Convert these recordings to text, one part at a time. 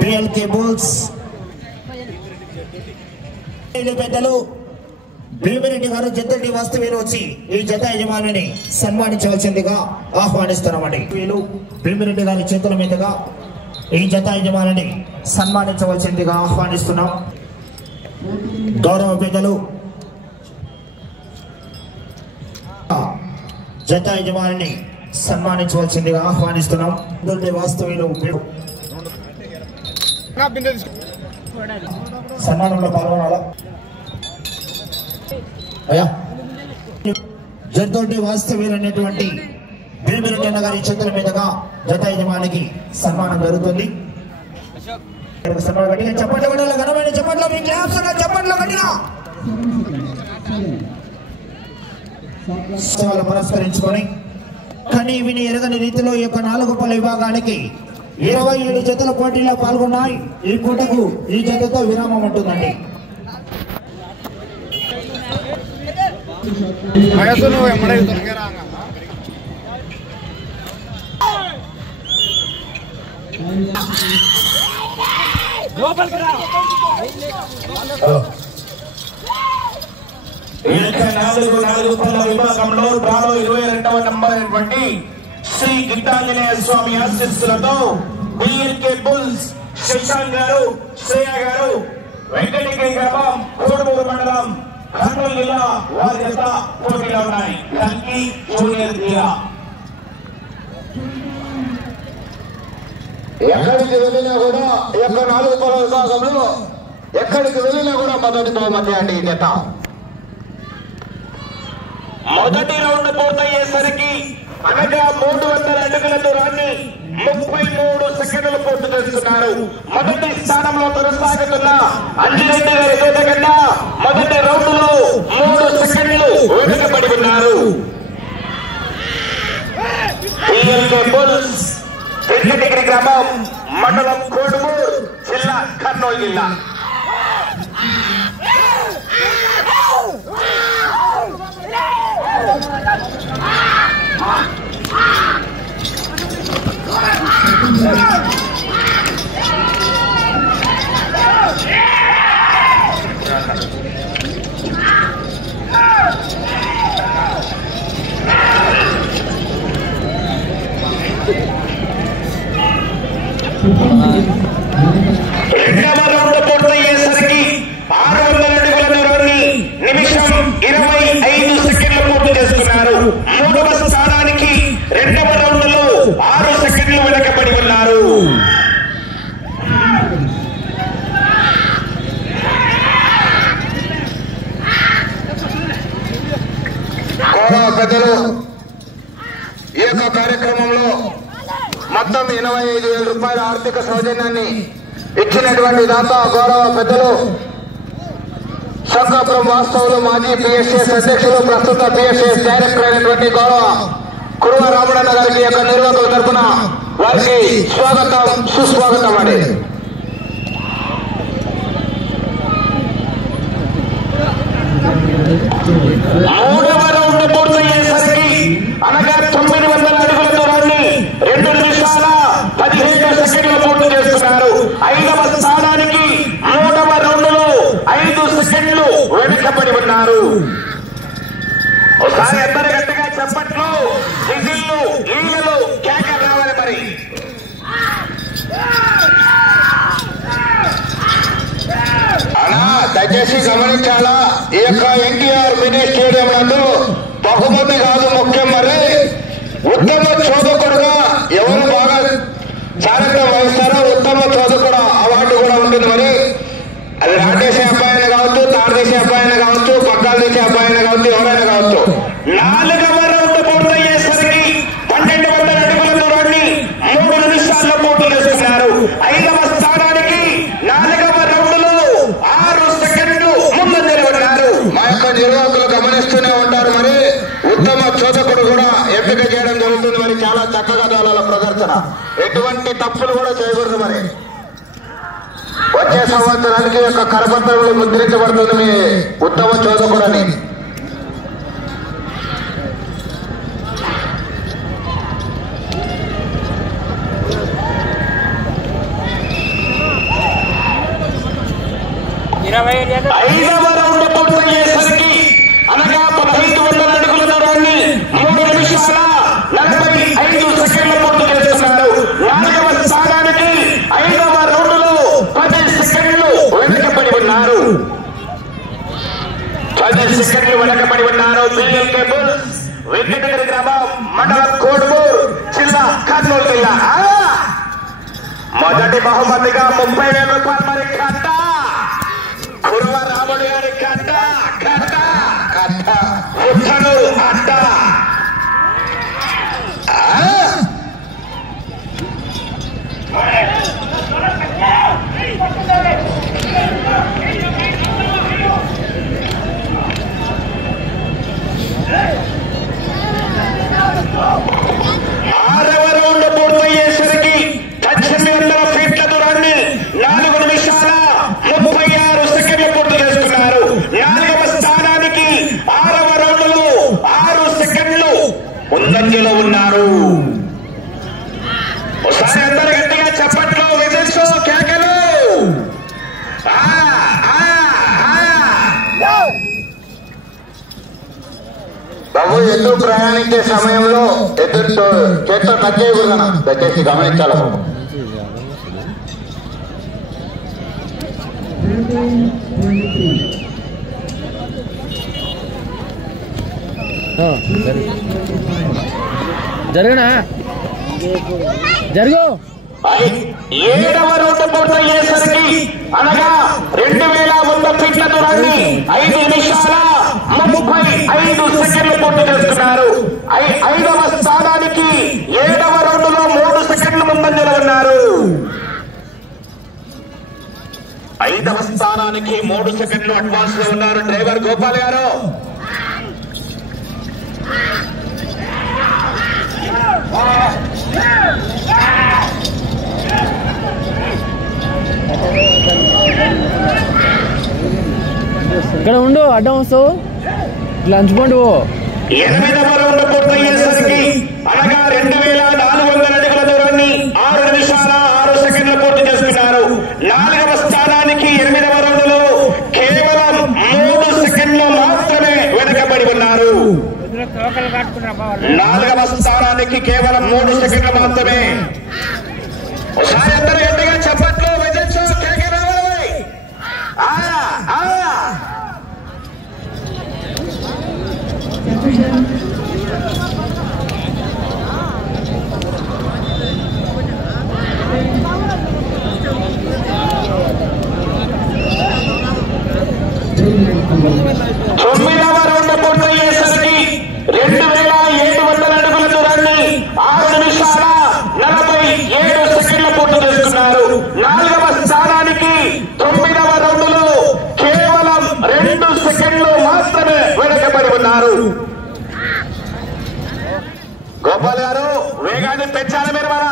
BLK bulls పెద్దలు భీమిరెడ్డి గారు జతటి వాస్తవ్యులు వచ్చి ఈ జత యజమానిని సన్మానించవలసిందిగా ఆహ్వానిస్తున్నామండి. వీళ్ళు భీమిరెడ్డి గారి చేతుల మీదుగా ఈ జత యజమానిని సన్మానించవలసిందిగా ఆహ్వానిస్తున్నాం. గౌరవ పెద్దలు జత యజమానిని సన్మానించవలసిందిగా ఆహ్వానిస్తున్నాం. వాస్తవ్యులు సన్మానంలో పాల్గొనాలా? జతోటి వాస్తవ్యులు అనేటువంటి భీమిరెడ్డి అన్న గారి చేతుల మీదుగా జత యజమానికి సన్మానం జరుగుతుంది. చెప్పండి ఘనమైన చెప్పండి మీ క్లాప్స్ చెప్పండి గట్టిగా పురస్కరించుకొని కానీ విని ఎరగని రీతిలో ఈ యొక్క 4 పళ్ళ విభాగానికి 27 జతల పోటీలో పాల్గొన్నాయి. ఈ పూటకు ఈ జతతో విరామం ఉంటుందండి. విభాగంలో డ్రాలో 22వ నంబర్ అయినటువంటి శ్రీ గిట్టాంజనేయ స్వామి ఆశీస్సులతో బిఎల్కే బుల్స్ శశాంక్ గారు, శ్రేయ గారు, వెంకటగిరి గ్రామం, కోడమూరు మండలం, కర్నూలు జిల్లా వారి జత పోటీలో ఉన్నాయి. లంకి జూనియర్ జిల్లా ఎక్కడికి వెళ్ళినా కూడా ఈ యొక్క 4 పళ్ళ విభాగంలో ఎక్కడికి వెళ్ళినా కూడా మొదటి బహుమతి అండి ఈ జత. మొదటి రౌండ్ పూర్తయ్యేసరికి అనగా 300 అడుగుల దూరాన్ని 33 సెకండ్లు పూర్తి చేస్తున్నారు. మొదటి స్థానంలో కొనసాగుతున్న అంజిరెడ్డి గారి జత కన్నా మొదటి రౌండ్ లో 3 సెకండ్లు వెనుకబడి ఉన్నారు. వెంకటగిరి గ్రామం, మండలం కోడుమూరు, జిల్లా కర్నూలు జిల్లా. రెండవ రౌండ్ పూర్తయ్యేసరికి 600 అడుగుల దూరాన్ని నిమిషం 25 సెకండ్లు పూర్తి చేస్తున్నారు. 3వ స్థానానికి 2వ రౌండ్ లో 6 సెకండ్లు వెనకబడి ఉన్నారు. పెద్దలు ఈ యొక్క కార్యక్రమంలో మొత్తం 85,000 రూపాయల ఆర్థిక సౌజన్యాన్ని ఇచ్చినటువంటి దాత గౌరవ పెద్దలు శంకాపురం వాస్తవులు మాజీ పిఎస్ఎస్ అధ్యక్షులు, ప్రస్తుత పిఎస్ఎస్ డైరెక్టర్ అయినటువంటి గౌరవ కురువ రాముడన్న గారికి యొక్క నిర్వాహకుల తరఫున వారికి స్వాగతం, సుస్వాగతం అండి. మూడవ రౌండ్ పూర్తయ్యేసరికి అనగా 900 అడుగుల దూరాన్ని 2 నిమిషాల 17 సెకండ్లు పూర్తి చేస్తున్నారు. 5వ స్థానానికి 3వ రౌండ్ లో 5 సెకండ్లు వెనుకబడి ఉన్నారు. ఒకసారి అందరు గట్టిగా చప్పట్లు, విజిల్లు, ఈలలు, కేకలు రావాలి. మరి అలా దయచేసి గమనించాలా, ఈ యొక్క ఎన్టీఆర్ మినీ స్టేడియం నందు బహుమతి కాదు ముఖ్యం. మరి ఉత్తమ చోదకుడుగా ఎవరు బాగా చారిత్రం వహిస్తారో ఉత్తమ చోదకుడు అవార్డు కూడా ఉంటుంది. మరి అది రాటేసే అబ్బాయిని కావచ్చు, తాడదేసే అబ్బాయిని కావచ్చు, పక్కాలు తీసే అబ్బాయిని కావచ్చు, ఎవరైనా కావచ్చు. 4వ రౌండ్ పూర్తయ్యేసరికి 1200 అడుగుల దూరాన్ని 3 నిమిషాల్లో పూర్తి చేస్తున్నారు. 5వ స్థానానికి 4వ రౌండ్ లో 6 సెకండ్లు ముందంజలో ఉన్నారు. మా యొక్క నిర్వాహకులు గమనిస్తూనే ఉంటారు. మరి ఉత్తమ చోదకుడు కూడా ఎంపిక చేయడం జరుగుతుంది. మరి చాలా చక్కగా దాని ప్రదర్శన, ఎటువంటి తప్పులు కూడా చేయకూడదు. మరి వచ్చే సంవత్సరానికి యొక్క కరపత్రంలో ముద్రించబడుతుంది మీ ఉత్తమ చోదకుడని. ఐదవ రౌండ్ పూర్తయ్యేసరికి అనగా 1500 అడుగుల దూరాన్ని 3 నిమిషాల 45 సెకండ్ల పూర్తి చేస్తున్నారు. 4వ స్థానానికి 5వ రౌండ్లో 10 సెకండ్లు వెనకబడి ఉన్నారు. 10 సెకండ్లు వెనకబడి ఉన్నారు. బిఎల్కే బుల్స్ వెంకటగిరి గ్రామం మండలం కోడుమూరు జిల్లా కర్నూలు జిల్లా. మొదటి బహుమతిగా 30,000 రూపాయలు మరి కట్ట కుర్వ రాముడు గారి కట్ట కట్ట కట్ట ఉత్తనూరు అట్ట. ఆరవ రౌండ్ పూర్తయ్యేసరికి 1800 ఫీట్ల దూరాన్ని 4 నిమిషాల 36 సెకండ్లు పూర్తి చేసుకున్నారు. 4వ స్థానానికి 6వ రౌండ్లో 6 సెకండ్లు ముందంజలో ఉన్నారు. ఒకసారి అందరూ గట్టిగా చప్పట్లు విజిల్స్ కేకలు. బాబు ఎద్దు ప్రయాణించే సమయంలో ఎద్దు చేత్తో టచ్ చేయకూడదన్నా, దయచేసి గమనించాలి. జరుగునా జరుగు. 7వ రౌండ్ పూర్తయ్యేసరికి అనగా 2100 ఫీట్ల దూరాన్ని 5 నిమిషాల 35 సెకండ్లు పూర్తి చేస్తున్నారు. 5వ స్థానానికి 7వ రౌండ్లో 3 సెకండ్లు ముందంజలో ఉన్నారు. 5వ స్థానానికి 3 సెకండ్లు అడ్వాన్స్ లో ఉన్నారు డ్రైవర్ గోపాల్ గారు. ఇక్కడ ఉండు, అడ్డం వస్తావు, లంచ్ పండు. 8వ రౌండ్ పూర్తయ్యేసరికి అనగా 2400 అడుగుల దూరాన్ని 6 నిమిషాల 6 సెకండ్లు పూర్తి చేస్తున్నారు. 4వ స్థానానికి 8వ రౌండ్లో కేవలం 3 సెకండ్లు మాత్రమే వెనకబడి ఉన్నారు. 4వ స్థానానికి కేవలం 3 సెకండ్లు మాత్రమే. ఒకసారి అందరూ గట్టిగా చప్పట్లు విజిల్స్ కేకలు రావాలి. తొమ్మిదవ రౌండ్ పూర్తయ్యేసరికి 2700 అడుగుల దూరాన్ని 6 నిమిషాల 47 సెకండ్లు పూర్తి చేసుకున్నారు. 4వ స్థానానికి 9వ రౌండ్లో కేవలం 2 సెకండ్లు మాత్రమే వెనకబడి ఉన్నారు. గోపాల్ గారు వేగాన్ని పెంచాలి మీరు. మన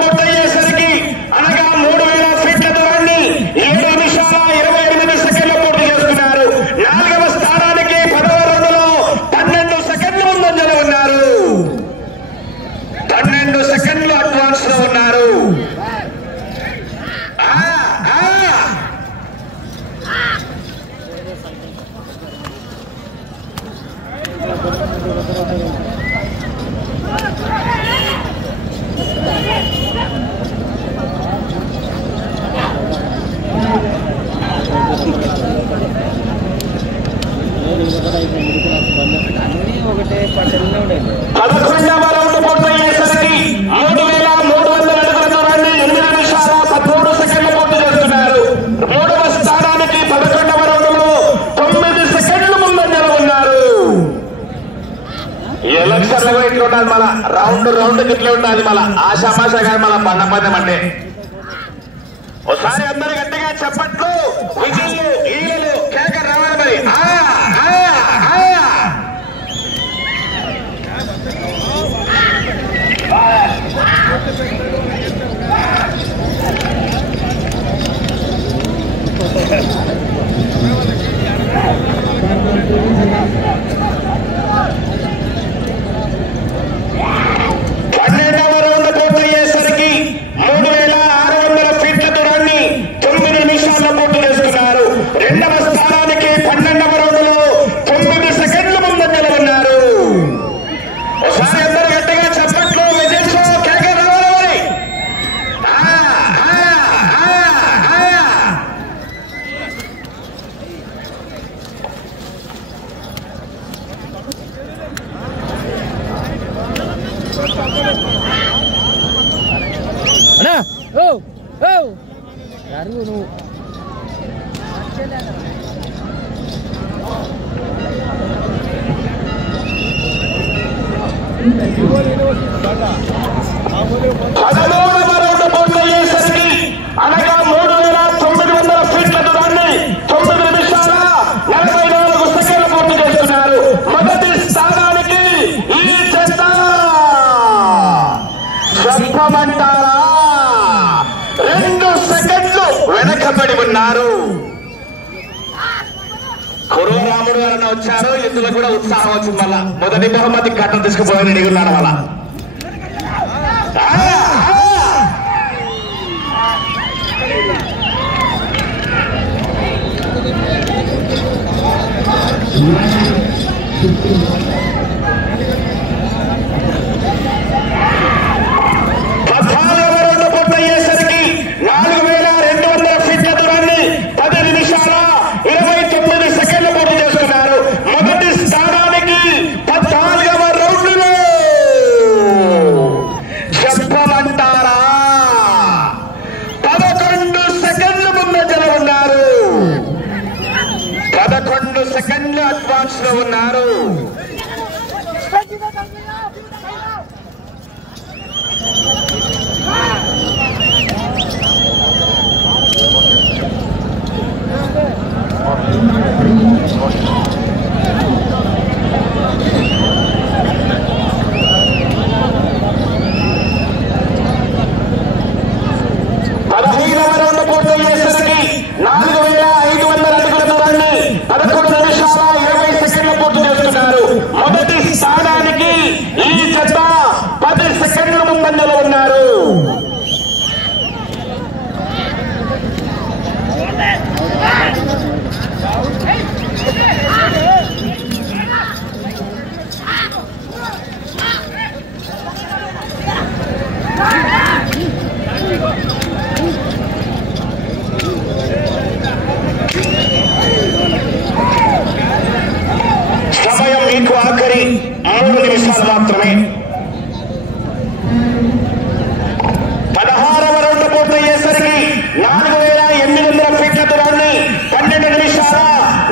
పూర్తయ్యేసరికి అనగా 3000 ఫీట్ల దూరాన్ని 7 నిమిషాల 28 సెకండ్లు పూర్తి చేస్తున్నారు. 4వ స్థానానికి 10వ రౌండ్లో 12 సెకండ్లు ముందంజలో ఉన్నారు. 12 సెకండ్లు అడ్వాన్స్ లో ఉన్నారు. ఒకటే పట్టణంలో ఉండేది. 11వ రౌండ్ పూర్తయ్యేసరికి 3300 అడుగుల దూరాన్ని 8 నిమిషాల 13 సెకండ్లు పూర్తి చేస్తున్నారు. 3వ స్థానానికి 11వ రౌండ్లో 9 సెకండ్లు ముందంజలో ఉన్నారు. ఎలక్షన్లు కూడా ఇట్లా ఉండాలి. మళ్ళా రౌండ్ ఇట్లా ఉండాలి. మళ్ళా ఆశామాషగా మళ్ళా బండపద్యం అంటే ఒకసారి అందరు గట్టిగా చెప్పట్లు విజిల్లు ఈలు కేక రావాలి. మరి జరుగు నువ్వు అనగా 3,900 ఫీట్ల దూరాన్ని 9 నిమిషాల 44 సెకండ్లు పూర్తి చేస్తున్నారు. మొదటి స్థానానికి ఈ జత చెప్పమంటారా 2 సెకండ్లు వెనకబడి ఉన్నారు. కురురాముడు గారు వచ్చారు. ఇందులో కూడా ఉత్సాహం వచ్చింది. మళ్ళా మొదటి బహుమతి కట్ట తీసుకుపోయి అడిగినారు. మళ్ళా అయ్యేసరికి 4,200 ఫీట్ల దూరాన్ని 10 నిమిషాల 29 సెకండ్లు పూర్తి చేస్తున్నారు. మొదటి స్థానానికి 14వ రౌండ్లో చెప్పమంటారా 11 సెకండ్లు ముందంజలో ఉన్నారు. 11 సెకండ్లు అడ్వాన్స్ లో ఉన్నారు. మొదటి స్థానానికి ఈ జత 10 సెకండ్ల ముందంజలో ఉన్నారు. సమయం మీకు ఆఖరి 3 నిమిషాలు మాత్రమే. 16వ రౌండ్ పూర్తయ్యేసరికి 4,800 ఫీట్ల దూరాన్ని 12 నిమిషాల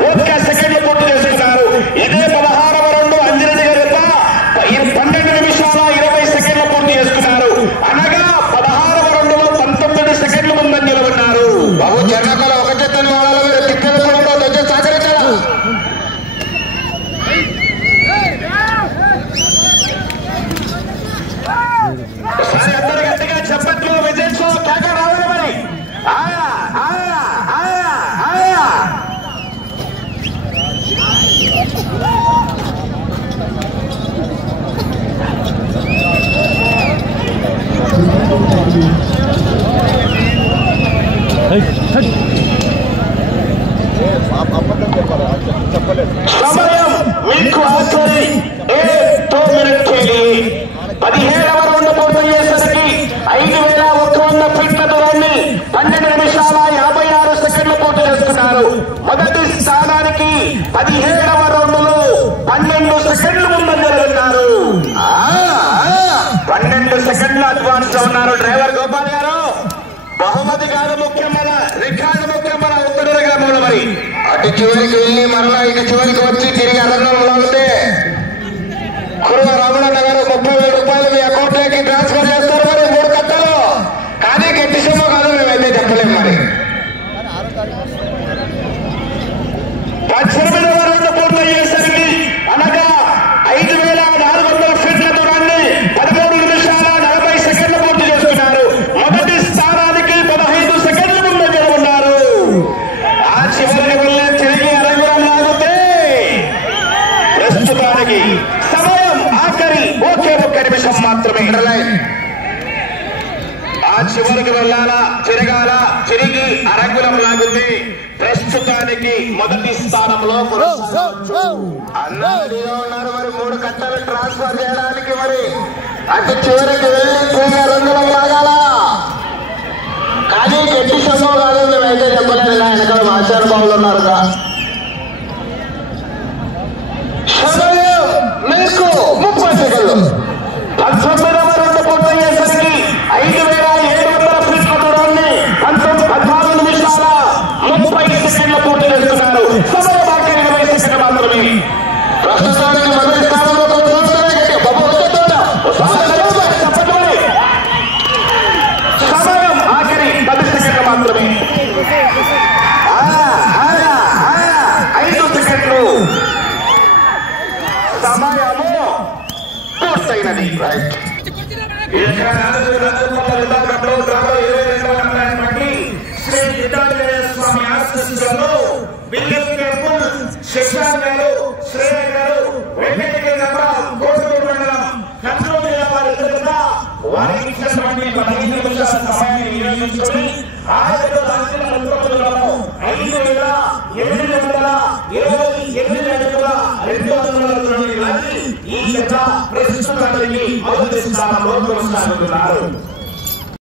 1 సెకండ్లు పూర్తి చేసుకున్నారు. ఇదే 16వ రౌండ్ అంజరెడ్డి గారి 12 నిమిషాల 20 సెకండ్లు పూర్తి చేసుకున్నారు. అనగా 16వ రౌండ్లో 19 సెకండ్లు ముందంజలో ఉన్నారు. బాబు జనకాల ఒక చెత్తని వాళ్ళ మీరు తిక్కలతో వచ్చి సహకరించారా? ఒకసారి అందరు గట్టిగా చెప్పట్లు విజయంతో కేక రావాలి. మరి ఆయా ఆయా ఆయా ఆయా సమయం మీకు ఆఖరి 2 మినిట్. 17వ రౌండ్ పూర్తయ్యేసరికి 5,100 ఫీట్ల దూరాన్ని 12 నిమిషాల 56 సెకండ్లు పూర్తి చేస్తున్నారు. మొదటి స్థానానికి 17వ రౌండ్లో 12 సెకండ్లు ముందంజలో ఉన్నారు. 12 సెకండ్లు అడ్వాన్స్ లో ఉన్నారు. డ్రైవర్ గోపాల్ గారు బహుమతి కాదు ముఖ్యం, మన రికార్డు ముఖ్యం. మన ఉత్తర గ్రామంలో మరి అటు చివరికి వెళ్ళి మరలా ఇటు చివరికి వచ్చి తిరిగి అరణ్యంలో లాగితే కురువ రామణన్న గారు 30,000 రూపాయలు మీ అకౌంట్ లోకి ట్రాన్స్ఫర్ చేస్తారు. మరి 3 కట్టలు కానీ గట్టి సొమ్ము కాదు, మేమైతే చెప్పలేము. మరి 18వ రౌండ్ పూర్తయ్యేసరికి అనగా 5,400 ఫీట్ల దూరాన్ని 13 నిమిషాల 40 సెకండ్లు పూర్తి చేస్తున్నారు. మొదటి స్థానానికి 15 సెకండ్లు ముందంజలో ఉన్నారు. ఆ చివరికి వెళ్ళి తిరిగి అరంగురం లాగితే ప్రస్తుతానికి సమయం ఆఖరి 1 నిమిషం మాత్రమే. ఆ చివరికి వెళ్ళాలా, తిరగాల, తిరిగి అరంగులం లాగుంది. ప్రస్తుతానికి మొదటి స్థానంలో అన్నదిగా ఉన్నారు. మరి 3 కట్టలు ట్రాన్స్ఫర్ చేయడానికి మరి అటు చివరికి వెళ్ళి తిరిగి అరంగులం లాగాల. కానీ గట్టి సొమ్ము కాదు, మేమైతే చెప్పలేదు. వెనకాల మాస్టర్ బాబులు ఉన్నారుగా. సమయం మీకు 30 సెకండ్లు. 19వ రౌండ్ పూర్తయ్యేసరికి 5,700 ఫీట్ల దూరాన్ని 14 పూర్తయినది. రైట్. శ్రీ గిడ్డాంజనేయ స్వామి ఆశీస్సులతో బిఎల్కే బుల్స్ శశాంక్ గారు, శ్రేయ గారు, వెంకటగిరి కోటూరు మండలం కర్నూలు జిల్లా వారి ఎదురుగా వారికి ఇచ్చినటువంటి 15 నిమిషాల సమయాన్ని వినియోగించుకొని 5,728 అడుగుల 200 ఈ జత ప్రస్తుతానికి మొదటి స్థానంలో కొనసాగుతున్నారు.